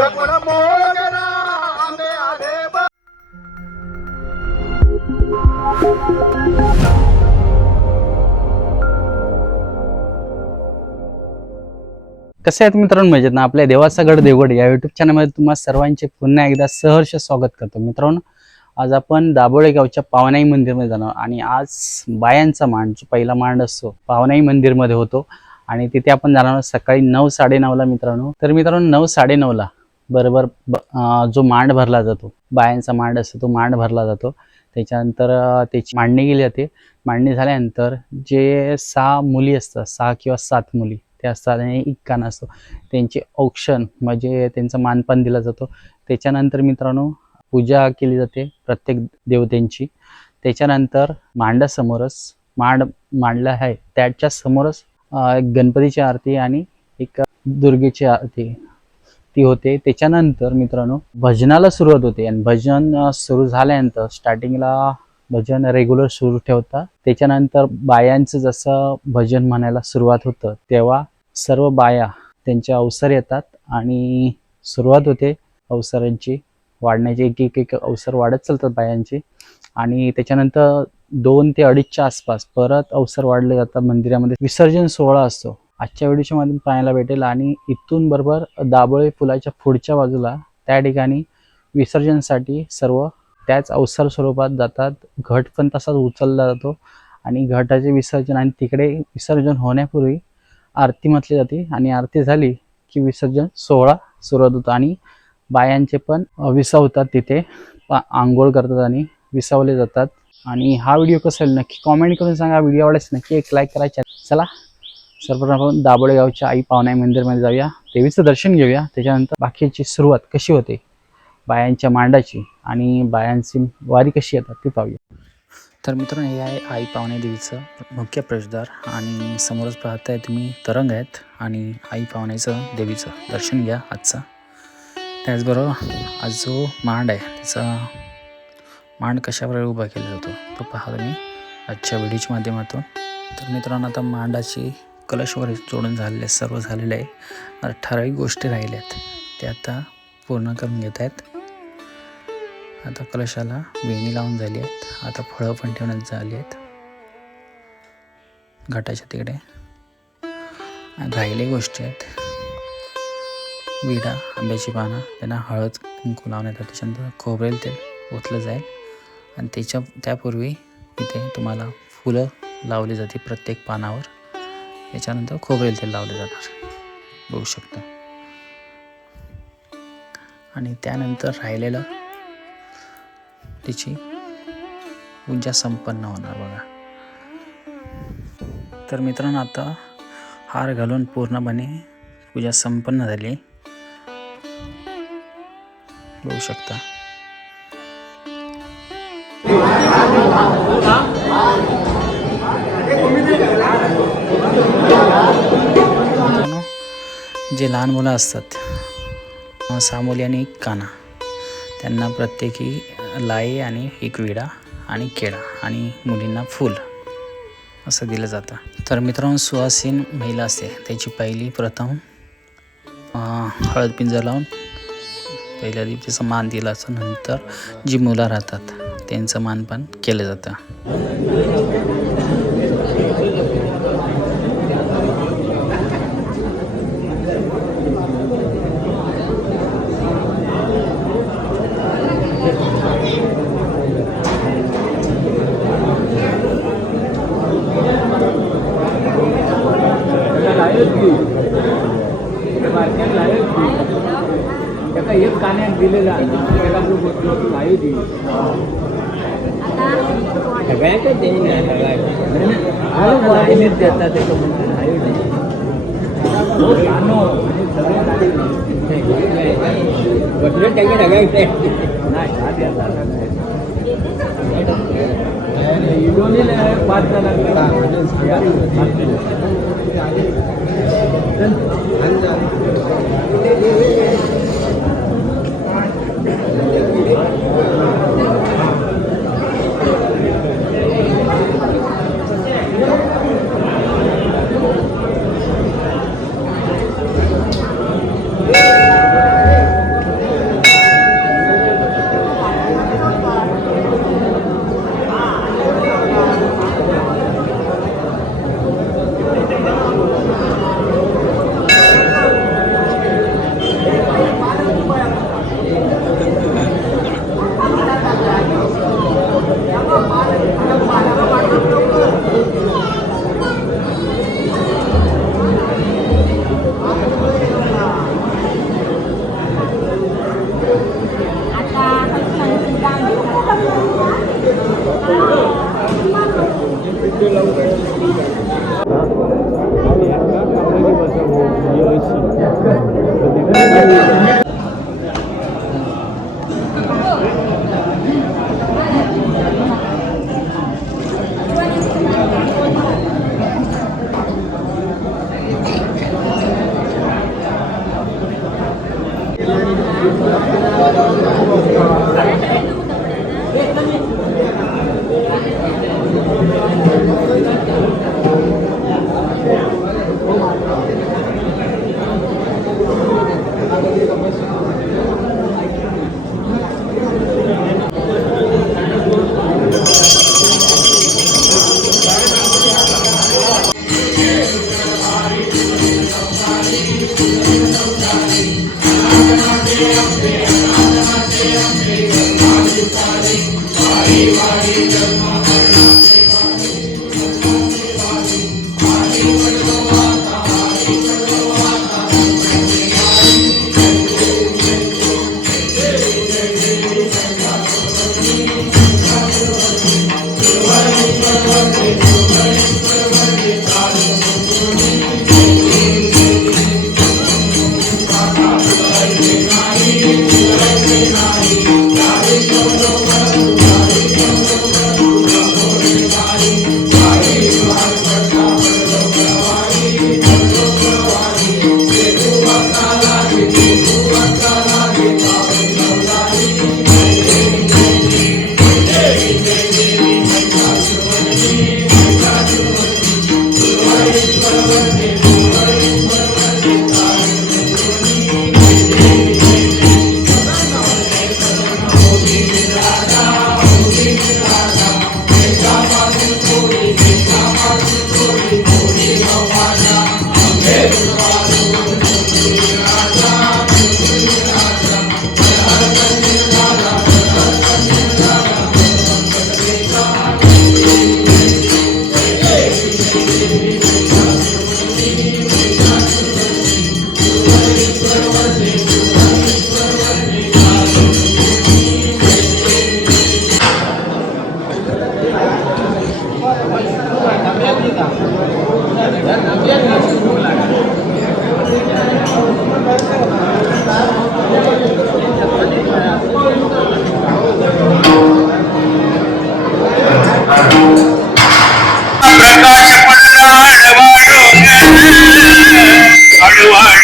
कसे आहेत मित्रांनो, मजेत ना? आपल्या देवाचा गड देवगड या युट्यूब चॅनलमध्ये तुम्हा सर्वांचे पुन्हा एकदा सहर्ष स्वागत करतो. मित्रांनो, आज आपण दाभोळे गावच्या पावनाई मंदिरमध्ये जाणार आणि आज बायांचा मांड जो पहिला मांड असतो पावनाई मंदिरमध्ये होतो आणि तिथे आपण जाणार सकाळी 9-9:30 मित्रांनो. तर मित्रांनो 9-9:30 बरोबर जो मांड भरला जातो, बायांचा मांड असतो तो मांड भरला जातो. त्याच्यानंतर त्याची मांडणी केली जाते. मांडणी झाल्यानंतर जे 6 मुली असतात, 6 किंवा 7 मुली त्या असतात आणि एक कान असतो, त्यांचे औक्षण म्हणजे त्यांचा मानपान दिला जातो. त्याच्यानंतर मित्रांनो पूजा केली जाते प्रत्येक देवतेंची. त्याच्यानंतर मांडासमोरच मांडला आहे त्याच्या समोरच एक गणपतीची आरती आणि एक दुर्गेची आरती ती होते. त्याच्यानंतर मित्रांनो भजनाला सुरुवात होते आणि भजन सुरू झाल्यानंतर स्टार्टिंगला भजन रेग्युलर सुरू ठेवतात. त्याच्यानंतर बायांचं जसं भजन म्हणायला सुरुवात होतं तेव्हा सर्व बाया त्यांचे अवसर येतात आणि सुरुवात होते अवसरांची वाढण्याची. एक अवसर वाढत चालतात बायांची आणि त्याच्यानंतर 2 ते 2:30च्या आसपास परत अवसर वाढले जातात. मंदिरामध्ये विसर्जन सोहळा असतो आजच्या व्हिडिओच्या मध्ये पाहायला भेटेल आणि इथून बरोबर दाभोळे पुलाच्या पुढच्या बाजूला त्या ठिकाणी विसर्जनसाठी सर्व त्याच अवसर स्वरूपात जातात. घट पण तसाच उचलला जातो आणि घटाचे विसर्जन आणि तिकडे विसर्जन होण्यापूर्वी आरती म्हटली जाते आणि आरती झाली की विसर्जन सोहळा सुरुवात होतो आणि बायांचे पण विसावतात, तिथे आंघोळ करतात आणि विसावले जातात. आणि हा व्हिडिओ कसा आहे नक्की कॉमेंट करून सांगा. व्हिडिओ आवडल्यास नक्की एक लाईक करायचा. चला सर्वप्रथम आपण दाभोळे गावच्या आई पावनाई मंदिरमध्ये जाऊया, देवीचं दर्शन घेऊया. त्याच्यानंतर बाकीची सुरुवात कशी होते बायांच्या मांडाची आणि बायांची वारी कशी येतात ती पाहूया. तर मित्रांनो हे आहे आई पावनाई देवीचं मुख्य प्रवेशद्वार आणि समोरच पाहताय तुम्ही तरंग आहेत आणि आई पावनाईचं देवीचं दर्शन घ्या आजचा. त्याचबरोबर आज जो मांड आहे त्याचा मांड कशाप्रकारे उभा केला जातो तो पहा तुम्ही आजच्या व्हिडिओच्या माध्यमातून. तर मित्रांनो आता मांडाची कलश वगैरे जोडून झालेले सर्व झालेले आहे. आता ठराविक गोष्टी राहिल्या आहेत त्या आता पूर्ण करून घेत आहेत. आता कलशाला वेणी लावून झाली आहेत. आता फळं पण ठेवण्यात झाली आहेत घाटाच्या तिकडे. राहिले गोष्टी आहेत विडा, आंब्याची पानं, त्यांना हळद कुंकू लावण्यात येतात. त्याच्यानंतर खोबरेल तेल ओतलं जाईल आणि त्यापूर्वी इथे तुम्हाला फुलं लावली जाते प्रत्येक पानावर. त्याच्यानंतर खोबरेल तेल लावले जाणार बघू शकता. आणि त्यानंतर राहिलेलं तिची पूजा संपन्न होणार बघा. तर मित्रांनो आता हार घालून पूर्णपणे पूजा संपन्न झाली बघू शकता. जे लहान मुलं असतात 6 मुली आणि 1 काना त्यांना प्रत्येकी लाई आणि 1 विडा आणि केळा आणि मुलींना फूल असं दिलं जातं. तर मित्रांनो सुवासीन महिला असते त्याची पहिली प्रथम हळद पिंजर लावून पहिल्या दिवशीचा मान दिला असतो. नंतर जी मुलं राहतात त्यांचं मानपान केलं जातं. एक कान्यात दिलेला सगळ्याच देईन देतात प्रकाश पडला हळूहळू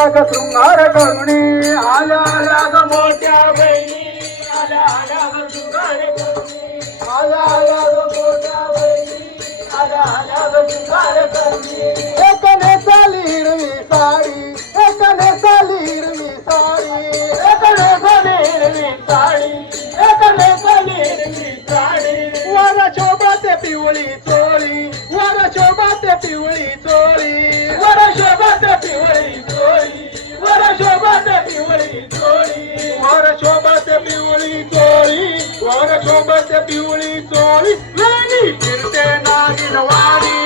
आल्या ग शृंगार करुणी आल्या आल्या ग मोठ्या बहिणी आल्या आल्या ग शृंगार करुणी आल्या आल्या ग मोठ्या बहिणी आल्या आल्या ग शृंगार करुणी एक नेसाली हिरवी साडी एक नेसाली हिरवी साडी एक नेसाली हिरवी साडी एक नेसाली हिरवी साडी वर शोभाते पिवळी चोळी वर शोभाते पिवळी चोळी वर शोभाते पिवळी चोळी वर शोभाते पिवळी चोळी वर शोभाते पिवळी चोळी वर शोभाते पिवळी चोळी वेणी फिरते नागिनवाणी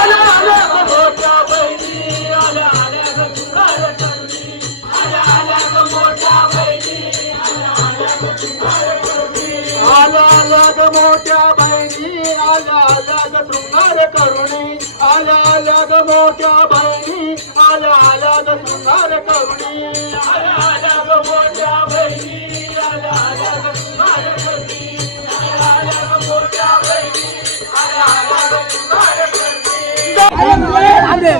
आल्या आल्या ग मोठ्या बहिणी आल्या आल्या ग शृंगार करुणी आल्या आल्या ग मोठ्या बहिणी आल्या आल्या ग शृंगार करुणी आल्या आल्या ग मोठ्या बहिणी आल्या आल्या ग शृंगार करुणी आल्या आल्या ग मोठ्या बहिणी आल्या आल्या ग शृंगार करुणी आल्या आल्या ग मोठ्या बहिणी आल्या आल्या ग शृंगार करुणी आल्या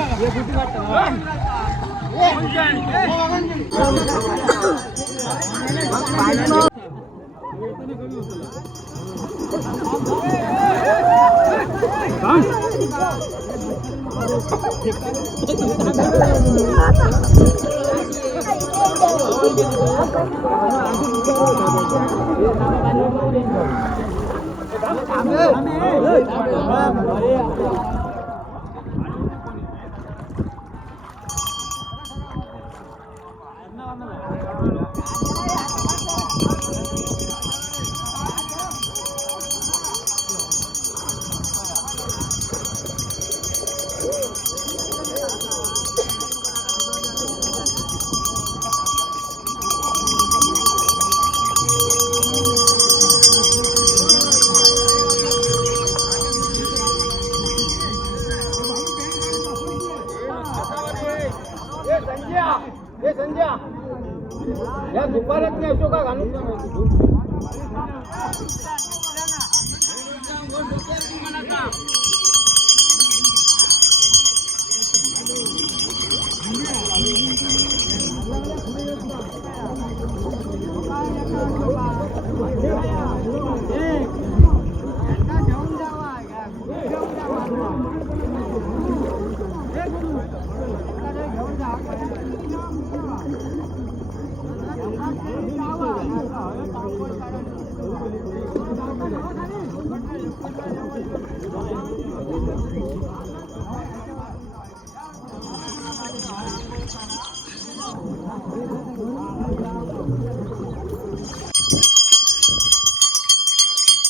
आल्या ग मोठ्या बहिणी आल्या आल्या ग शृंगार करुणी संजय या दुपारात नाही असो का घालून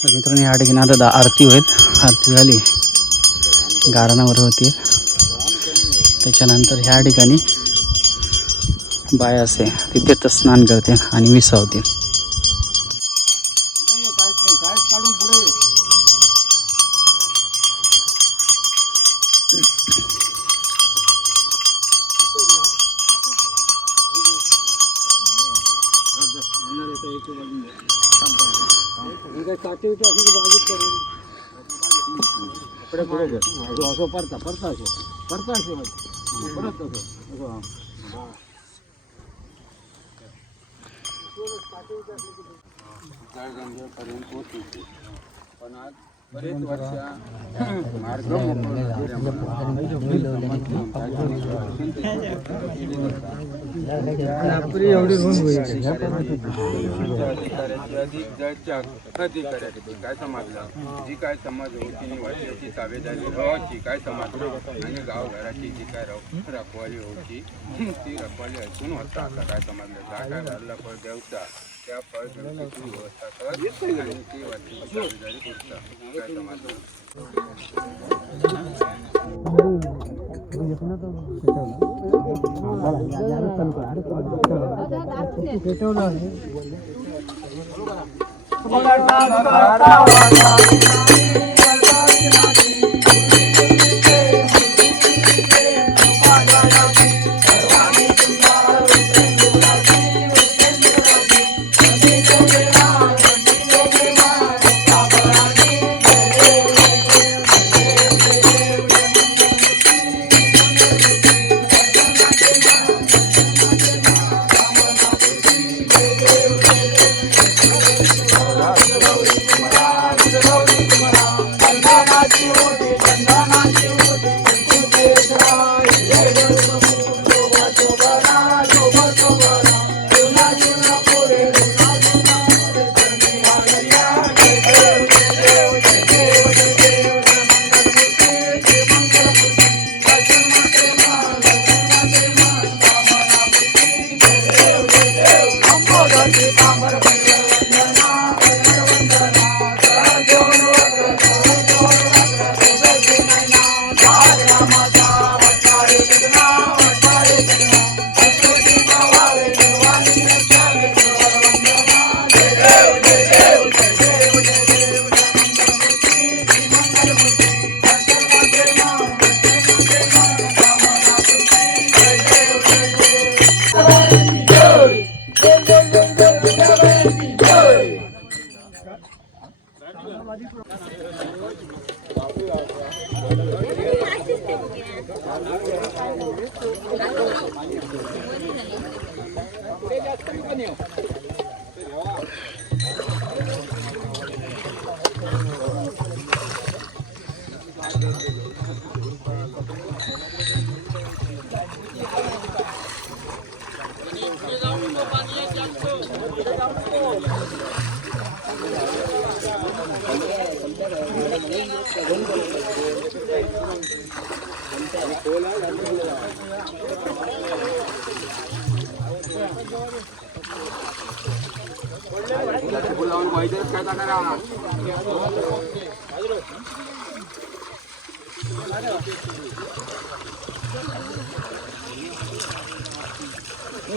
तर मित्रांनो या ठिकाणी आता आरती होईल. आरती झाली गारणावर होती. त्याच्यानंतर ह्या ठिकाणी बाय असे तिथे तर स्नान करते आणि विसावते. पण आज बरेच वर्ष मार्ग अधिकाऱ्याची काय समजलं जी काय समज होती वर्षाची ताबेदारी राहायची काय समजलं आणि गावघराची जी काय रखवाली होती ती रखवाली ऐकून होता. आता काय समजलं जा काय घरला फळ देवता त्या फळ व्यवस्था कर आणि ती वर्षाची ताबेदारी करता काय समजलं.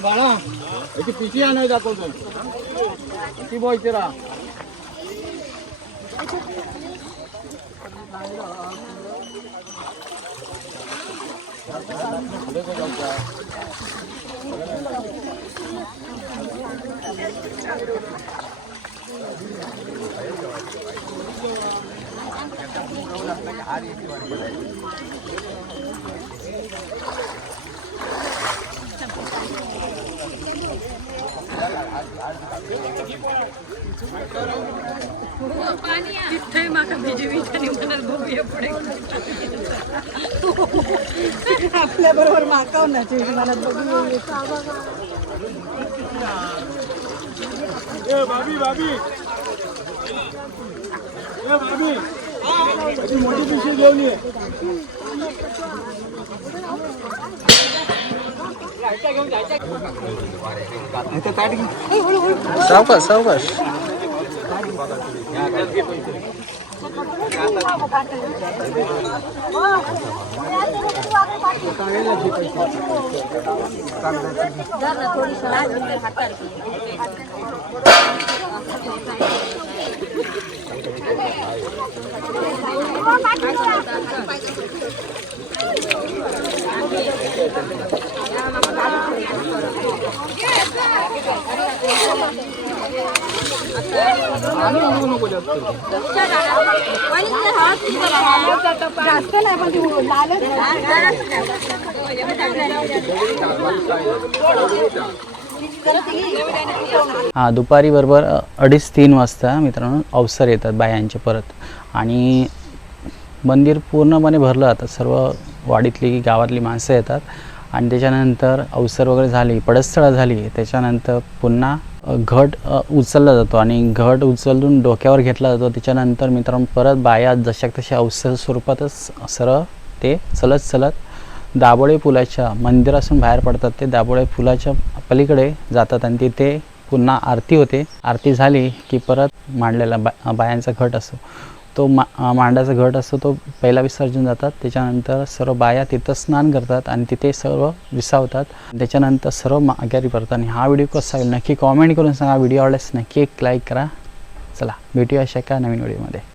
बाळा याची पिशी आणाय दाखवतो किती बोलते रा तिथे माका भिजी विचारी म्हणाल बघूया पुढे आपल्या बरोबर माकाव ना मला बघूया भाभी भाभी भाभी याची मोठी पिशी घेऊन ये सावकाश सावकाश जास्त नाही पण हां दुपारी बरोबर 2:30-3 वाजता मित्रांनो अवसर येतात बायांचे परत आणि मंदिर पूर्णपणे भरलं जातं. सर्व वाडीतली गावातली माणसं येतात आणि त्याच्यानंतर अवसर वगैरे झाली पडस्थळं झाली त्याच्यानंतर पुन्हा घट उचलला जातो आणि घट उचलून डोक्यावर घेतला जातो. त्याच्यानंतर मित्रांनो परत बाया जशा तशा अवसर स्वरूपातच सरळ ते चलत दाभोळे पुलाच्या मंदिरातून बाहेर पडतात. ते दाभोळे पुलाच्या पलीकडे जातात आणि तिथे पुन्हा आरती होते. आरती झाली की परत मांडलेला बायांचा घट असतो तो मांडाचा घट असतो तो पहिला विसर्जन जातात. त्याच्यानंतर सर्व बाया तिथं स्नान करतात आणि तिथे सर्व विसावतात. त्याच्यानंतर सर्व माघारी परतात. आणि हा व्हिडिओ कसा होईल नक्की कॉमेंट करून सांगा. व्हिडिओ आवडल्यास नक्की एक लाईक करा. चला भेटूया अशा एका नवीन व्हिडिओमध्ये.